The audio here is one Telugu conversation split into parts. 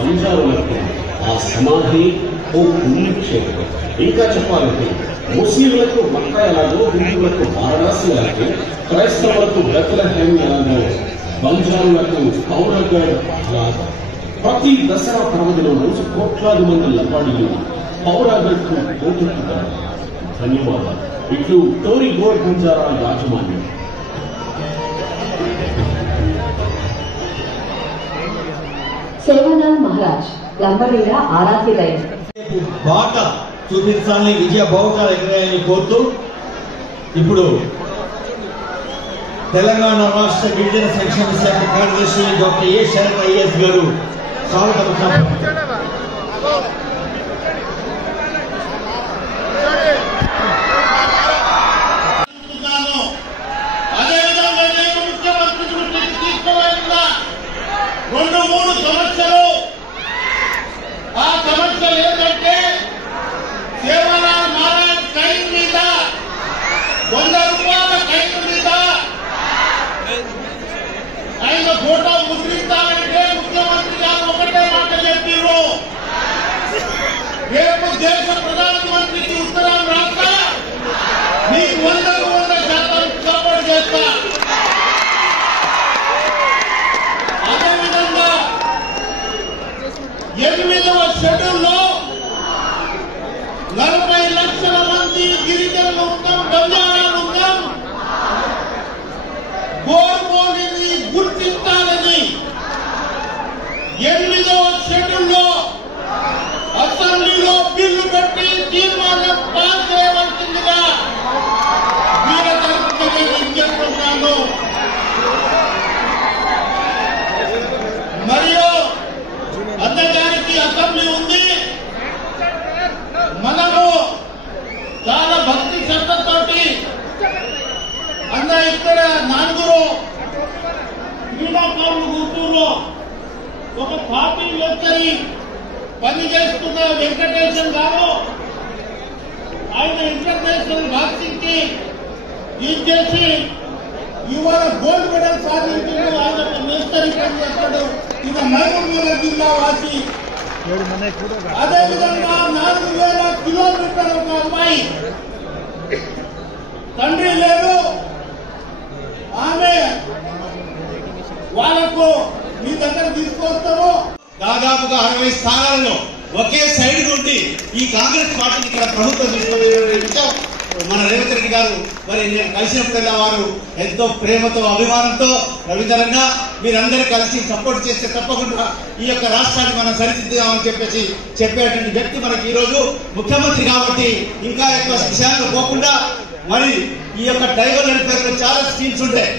బంజారులకు ఆ సమాధి ఓ పుణ్యక్షేత్రం. ఇంకా చెప్పాలంటే ముస్లింలకు మక్కా ఎలాగో, హిందువులకు వారణాసి ఎలాగో, క్రైస్తవులకు బెత్లెహేమ్ ఎలాగో, బంజారులకు పౌరగఢ్ అలాగా. ప్రతి దసరా పర్వదినం రోజు కోట్లాది మంది లబాడీలు పౌరగఢ్కు పోటెత్తుతారు. ధన్యవాదాలు. ఇట్లు టోరీ గోడ్ బంజారా యాజమాన్యం. సేవాలాల్ మహారాజ్ లంబడీల ఆరాధ్య దైవం. బాట చూపించాలని, విజయ బావుటాలు ఎగరాయని కోరుతూ ఇప్పుడు తెలంగాణ రాష్ట్ర గిరిజన సంక్షేమ శాఖ కార్యదర్శి డాక్టర్ ఏ శరత్ ఐఎస్ గారు స్వాగతం. ఫోటో ముద్రించాలంటే ముఖ్యమంత్రి గారు ఒకటే మాట చెప్పారు, రేపు దేశ ప్రధానమంత్రికి ఉత్తరం రాస్తా మీకు 100% సపోర్ట్ చేస్తా. అదేవిధంగా 8వ షెడ్యూల్లో 40 లక్షల మంది గిరిజనులు ఉంటాం, బంజారాలు ఉంటాం. గోర్మోని గుర్తించాలని 8వ షెడ్యూల్లో అసెంబ్లీలో బిల్లు పెట్టి తీర్మానం పాస్ చేయవలసిందిగా వీళ్ళ తరఫున విజ్ఞప్తున్నాను. మరియు అందరికి అసెంబ్లీ ఉంది, మనము చాలా భక్తి శ్రద్ధతోటి అన్న ఇక్కడ 4 క్రీడాకారులు గుంటూరులో ఒక పార్టీ లెక్చరీ పనిచేస్తున్న వెంకటేశన్ గారు, ఆయన ఇంటర్నేషనల్ బాక్సింగ్ కి యూజ్ చేసి ఇవాళ గోల్డ్ మెడల్ సాధించారు. ఆయన మేస్తరి పనిచేస్తాడు. ఇక మహబూబ్నగర్ జిల్లా వాసి. అదేవిధంగా 4000 కిలోమీటర్ల ఒక అమ్మాయి, తండ్రి లేదు, ఆమె వాళ్ళకు మీ దగ్గర తీసుకొస్తాము. దాదాపుగా 60 స్థానాలలో ఒకే సైడ్ నుండి ఈ కాంగ్రెస్ పార్టీని ఇక్కడ ప్రభుత్వం తీసుకునే మన రేవంత్ రెడ్డి గారు మరి నేను కలిసినప్పుడల్లా వారు ఎంతో ప్రేమతో అభిమానంతో రవీంద్రంగా మీరందరూ కలిసి సపోర్ట్ చేస్తే తప్పకుండా ఈ యొక్క రాష్ట్రాన్ని మనం సరిదిద్దామని చెప్పేసి చెప్పేటువంటి వ్యక్తి మనకి ఈ రోజు ముఖ్యమంత్రి. కాబట్టి ఇంకా ఎక్కువ విషయాలు పోకుండా మరి ఈ యొక్క ట్రైబల్ వెల్ఫేర్ చాలా స్కీమ్స్ ఉంటాయి.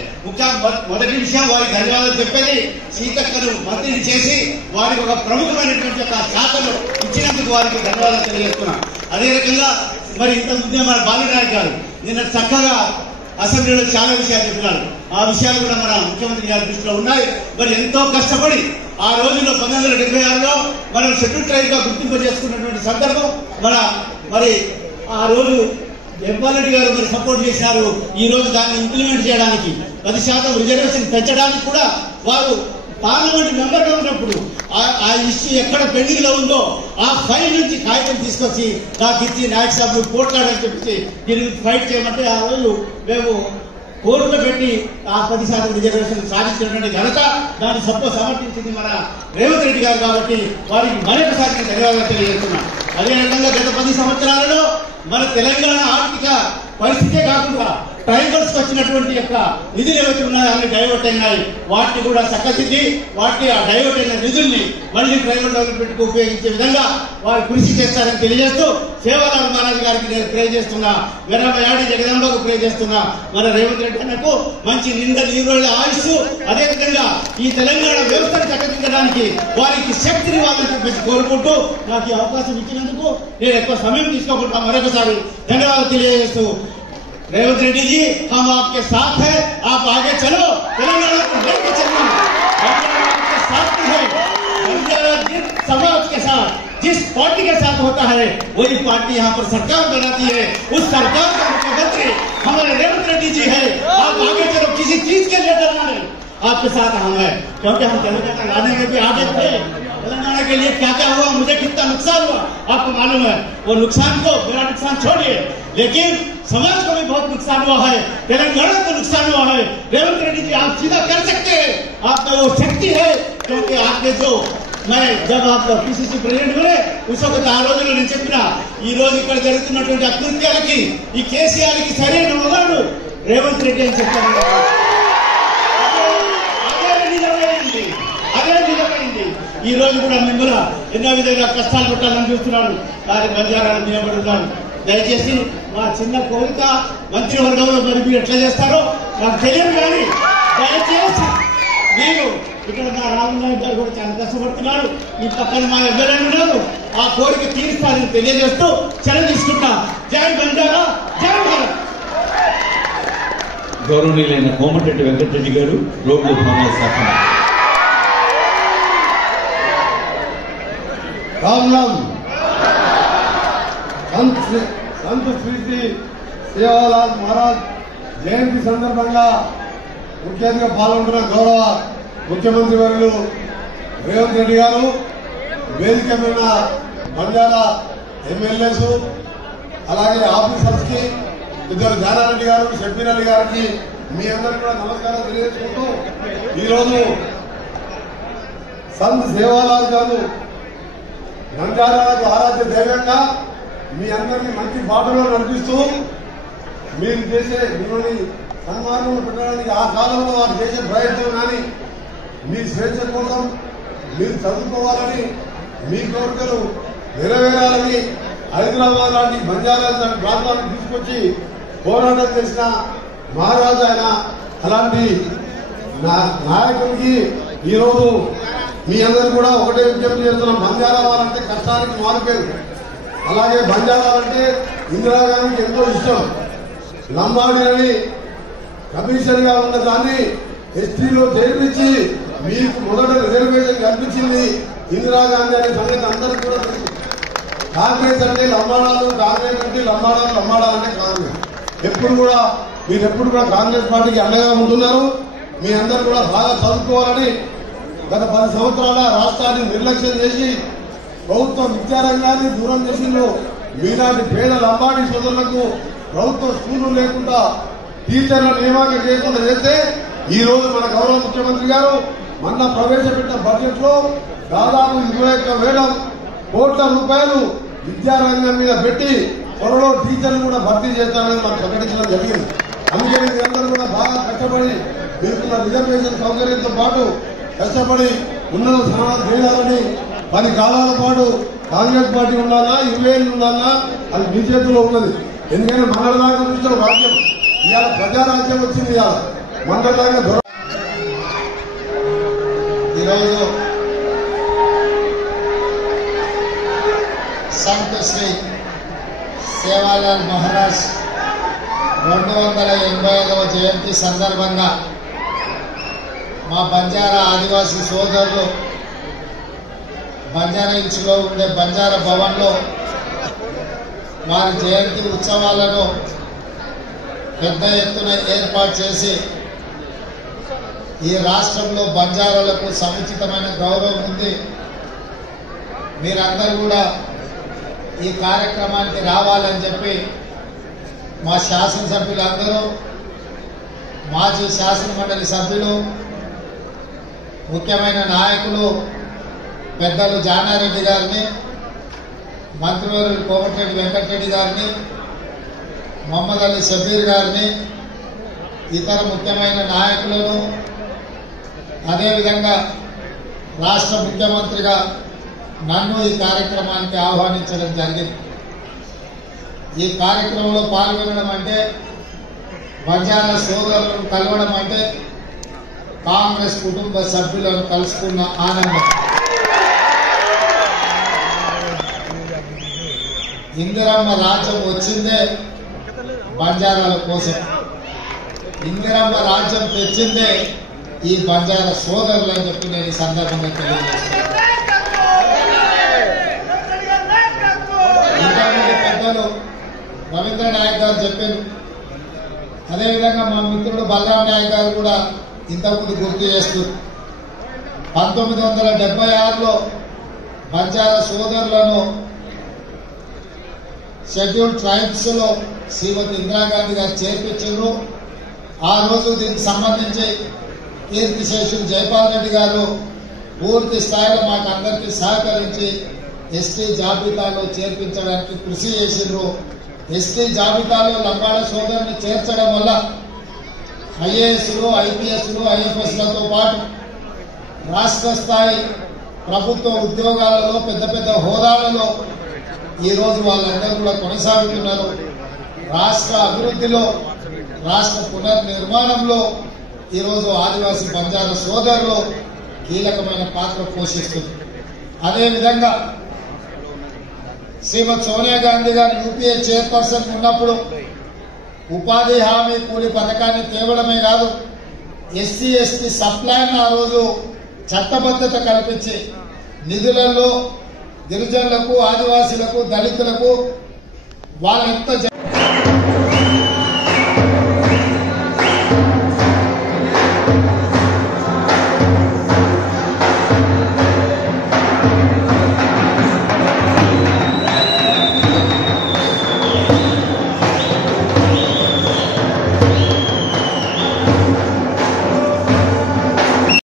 మొదటి విషయం వారికి ధన్యవాదాలు చెప్పేది, సీతక్కను మంత్రిని చేసి వారికి ఒక ప్రముఖమైనటువంటి ఒక శాఖను ఇచ్చినందుకు వారికి ధన్యవాదాలు తెలియజేస్తున్నాం. అదే రకంగా మరి ఇంతకుముందే మన బాలనాయక్ గారు నిన్న చక్కగా అసెంబ్లీలో చాలా విషయాలు చెప్పినారు. ఆ విషయాలు కూడా మన ముఖ్యమంత్రి గారి దృష్టిలో ఉన్నాయి. మరి ఎంతో కష్టపడి ఆ రోజుల్లో 1976లో మనం షెడ్యూల్ ట్రైబ్ గా గుర్తింపు చేసుకున్నటువంటి సందర్భం మరి ఆ రోజు ఎంపారెడ్డి గారు మరి సపోర్ట్ చేశారు. ఈ రోజు దాన్ని ఇంప్లిమెంట్ చేయడానికి 10% రిజర్వేషన్ పెంచడానికి కూడా వారు పార్లమెంట్ మెంబర్ గా ఉన్నప్పుడు ఆ ఇష్యూ ఎక్కడ పెండింగ్ లో ఉందో ఆ ఫైల్ నుంచి కాగితం తీసుకొచ్చి నాకు ఇచ్చి నాయక్ సాబ్ పోట్లాడని చెప్పి దీనికి ఫైట్ చేయమంటే ఆ రోజు మేము కోర్టులో పెట్టి ఆ 10% రిజర్వేషన్ సాధించినటువంటి ఘనత దాన్ని సమర్థించింది మన రేవంత్ రెడ్డి గారు. కాబట్టి వారికి మరొకసారి ధన్యవాదాలు తెలియజేస్తున్నాం. అదే రకంగా గత 10 సంవత్సరాలలో మన తెలంగాణ ఆర్థిక పరిస్థితే కాకుండా ట్రైబల్స్ వచ్చినటువంటి యొక్క నిధులు ఏవైతే ఉన్నాయో అన్ని డైవర్ట్ అయినాయి. వాటిని కూడా చక్కదిద్ది వాటిని ఆ డైవర్ట్ అయిన నిధుల్ని మళ్ళీ ట్రైబల్ డెవలప్మెంట్ కు ఉపయోగించే విధంగా వారు కృషి చేస్తారని తెలియజేస్తూ సేవాలాల్ మహారాజ్ గారికి నేను ప్రే చేస్తున్నా, వీరమయాడి జగదంబకు ప్రే చేస్తున్నా. మన రేవంత్ రెడ్డి అన్నకు మంచి నిండా నీరుల ఆయుష్, అదేవిధంగా ఈ తెలంగాణ వ్యవస్థను చక్కదిద్దడానికి వారికి శక్తిని వాళ్ళని చెప్పేసి కోరుకుంటూ నాకు ఈ అవకాశం ఇచ్చినందుకు నేను ఎక్కువ సమయం తీసుకోకుండా మరొకసారి ధన్యవాదాలు తెలియజేస్తూ, रेवंत रेड्डी जी हम आपके साथ हैं, आप आगे चलो, तेलंगाना को लेकर चलिए, आपके साथ है। समाज के साथ जिस पार्टी के साथ होता है वही पार्टी यहाँ पर सरकार बनाती है। उस सरकार का मुख्यमंत्री हमारे रेवंत रेड्डी जी है। आप आगे चलो, किसी चीज के लिए डरना नहीं, आपके साथ हम हैं, क्योंकि हम तेलंगाना लाने में भी आगे थे। तेलंगाना के लिए क्या क्या हुआ, मुझे कितना नुकसान हुआ आपको मालूम है। वो नुकसान को, मेरा नुकसान छोड़िए, लेकिन समाज को भी बहुत नुकसान हुआ है, तेलंगाना को नुकसान हुआ है। रेवंत रेड्डी जी आप सीधा कर सकते हैं, आप में वो शक्ति है, क्योंकि आपने जो मैं जब आप पीसीसी ప్రెసిడెంట్ हुए उस वक्त ఆ రోజుల్లో నేను చెప్పిన ఈ రోజు ఇక్కడ జరుగుతున్నటువంటి అకృత్యాలకి ఈ కేసీఆర్ కి సరైన మొగాడు రేవంత్ రెడ్డి అని చెప్పాను. అదే నిజమైంది. ఈ రోజు కూడా మిమ్మల్ని ఎన్నో విధంగా కష్టాలు పెట్టాలని చూస్తున్నాడు, కానీ బంజారాలు నిలబడుతున్నాడు. దయచేసి మా చిన్న కోరిక, మంత్రివర్గంలో మరి మీరు ఎట్లా చేస్తారో నాకు తెలియదు, కానీ దయచేసి మీరు ఇక్కడ మా రాహుల్ నాయక్ గారు కూడా చాలా కష్టపడుతున్నారు, ఈ పక్కన మా ఎమ్మెల్యేలు ఉన్నారు, ఆ కోరిక తీరుస్తారని తెలియజేస్తూ చర్య తీసుకుంటా. జై బంజారా, జై భారత్. గౌరవనీయులైన కోమటిరెడ్డి వెంకటరెడ్డి గారు, రోడ్లు భవనాల శాఖ. राम राम। संत श्री श्री సేవాలాల్ మహారాజ్ జయంతి సందర్భంగా ముఖ్య అతిథిగా పాల్గొంటున్న గౌరవ ముఖ్యమంత్రి వర్యులు రేవంత్ రెడ్డి గారు, వేదిక మీద బంజారా ఎమ్మెల్యేస్, అలాగే ఆఫీసర్స్ కి, ఇద్దరు జానారెడ్డి గారు, షబ్బీర్ అలీ గారికి మీ అందరికీ కూడా నమస్కారం తెలియజేసుకుంటూ, ఈరోజు సంత్ సేవాలాల్ గారు బంజారాలకు ఆరాధ్య దైవంగా మీ అందరినీ మంచి బాటలో నడిపిస్తూ మీరు చేసే మిమ్మల్ని సన్మానంలో పెట్టడానికి ఆ కాలంలో వారు చేసే ప్రయత్నం కానీ మీ స్వేచ్ఛ కోసం మీరు చదువుకోవాలని, మీ కోరికలు నెరవేరాలని హైదరాబాద్ లాంటి బంజారా ప్రాంతాలకు తీసుకొచ్చి పోరాటం చేసిన మహారాజు ఆయన. అలాంటి నాయకుడికి ఈరోజు మీ అందరూ కూడా ఒకటే విజ్ఞప్తి చేస్తున్నాం, బంజారా వాళ్ళంటే కష్టానికి మారిపోయారు. అలాగే బంజారా అంటే ఇందిరాగాంధీకి ఎంతో ఇష్టం. లంబాడీలని కమిషన్ గా ఉన్న దాన్ని ఎస్టీలో చేర్పించి మీకు మొదట రిజర్వేషన్ కల్పించింది ఇందిరాగాంధీ అనే సంగతి అందరికీ కూడా తెలుసు. కాంగ్రెస్ అంటే లంబాడాలు, కాంగ్రెస్ అంటే లంబాడాలు అంటే కాంగ్రెస్. ఎప్పుడు కూడా మీరు ఎప్పుడు కూడా కాంగ్రెస్ పార్టీకి అండగా ఉంటున్నారు. మీ అందరూ కూడా బాగా చదువుకోవాలని గత 10 సంవత్సరాల రాష్ట్రాన్ని నిర్లక్ష్యం చేసి ప్రభుత్వ విద్యారంగాన్ని దూరం చేసిందో, మీలాంటి పేద లంబాడీ సోదరులకు ప్రభుత్వ స్కూళ్లు లేకుండా టీచర్ల నియామకం చేయకుండా చేస్తే ఈ రోజు మన గౌరవ ముఖ్యమంత్రి గారు మొన్న ప్రవేశపెట్టిన బడ్జెట్ లో దాదాపు 21,000 కోట్ల రూపాయలు విద్యారంగం మీద పెట్టి త్వరలో టీచర్లు కూడా భర్తీ చేస్తారని మనకు ప్రకటించడం జరిగింది. అందుకని మీరందరూ కూడా బాగా కష్టపడి మీరున్న రిజర్వేషన్ సౌకర్యంతో పాటు కష్టపడి ఉన్నత స్థానాలు చేయాలని, 10 కాలాల పాటు కాంగ్రెస్ పార్టీ ఉండాలా, 20 ఏళ్ళు ఉండాలా, అది మీ చేతిలో ఉన్నది. ఎందుకంటే మండల దాకా నుంచి రాజ్యం, ఇవాళ ప్రజారాజ్యం వచ్చింది. ఇవాళ మండల దాకా ఈరోజు సంత్ శ్రీ సేవాలాల్ మహారాజ్ 285వ జయంతి సందర్భంగా మా బంజారా ఆదివాసీ సోదరులు బంజారా హిల్స్ లో ఉండే బంజారా భవన్ లో వారి జయంతి ఉత్సవాలను పెద్ద ఎత్తున ఏర్పాటు చేసి, ఈ రాష్ట్రంలో బంజారాలకు సముచితమైన గౌరవం ఉంది, మీరందరూ కూడా ఈ కార్యక్రమానికి రావాలని చెప్పి మా శాసనసభ్యులందరూ, మాజీ శాసనమండలి సభ్యులు, ముఖ్యమైన నాయకులు పెద్దలు జానారెడ్డి గారిని, మంత్రివర్యులు కోమటిరెడ్డి వెంకటరెడ్డి గారిని, మొహమ్మద్ అలీ షబ్బీర్ గారిని, ఇతర ముఖ్యమైన నాయకులను, అదేవిధంగా రాష్ట్ర ముఖ్యమంత్రిగా నన్ను ఈ కార్యక్రమానికి ఆహ్వానించడం జరిగింది. ఈ కార్యక్రమంలో పాల్గొనడం అంటే, బంజారా సోదరులను కలవడం అంటే కాంగ్రెస్ కుటుంబ సభ్యులను కలుసుకున్న ఆనందం. ఇందిరమ్మ రాజ్యం వచ్చిందే బంజారాల కోసం, ఇందిరమ్మ రాజ్యం తెచ్చిందే ఈ బంజారా సోదరులు అని చెప్పి నేను ఈ సందర్భంగా తెలియజేస్తున్నాను. ఇంతకుముందు పెద్దలు రవీంద్ర నాయక్ గారు చెప్పారు, అదేవిధంగా మా మిత్రుడు బలరాం నాయక్ గారు కూడా ఇంతకుముందు గుర్తు చేస్తూ 1976లో బంజారా సోదరులను షెడ్యూల్ ట్రైబ్స్ లో శ్రీమతి ఇందిరాగాంధీ గారు చేర్పించారు. ఆ రోజు దీనికి సంబంధించి కీర్తిశేషులు జైపాల్ రెడ్డి గారు పూర్తి స్థాయిలో మాకు అందరికీ సహకరించి ఎస్టీ జాబితాలో చేర్పించడానికి కృషి చేసిండ్రు. ఎస్టీ జాబితాలో లంబాడ సోదరుని చేర్చడం వల్ల ఐఏఎస్లు, ఐపీఎస్లు, ఐఎఫ్ఎస్లతో పాటు రాష్ట్ర స్థాయి ప్రభుత్వ ఉద్యోగాలలో పెద్ద పెద్ద హోదాలలో ఈరోజు వాళ్ళందరూ కూడా కొనసాగుతున్నారు. రాష్ట్ర అభివృద్ధిలో, రాష్ట్ర పునర్నిర్మాణంలో ఈరోజు ఆదివాసీ బంజారా సోదరులు కీలకమైన పాత్ర పోషిస్తుంది. అదేవిధంగా శ్రీమతి సోనియా గాంధీ గారు యూపీఏ చైర్పర్సన్ ఉన్నప్పుడు ఉపాధి హామీ కూలి పథకాన్ని తేవడమే కాదు, ఎస్సీ ఎస్టీ సప్లైన్ ఆ రోజు చట్టబద్ధత కల్పించి నిధులలో గిరిజనులకు, ఆదివాసీలకు, దళితులకు వాళ్ళెంత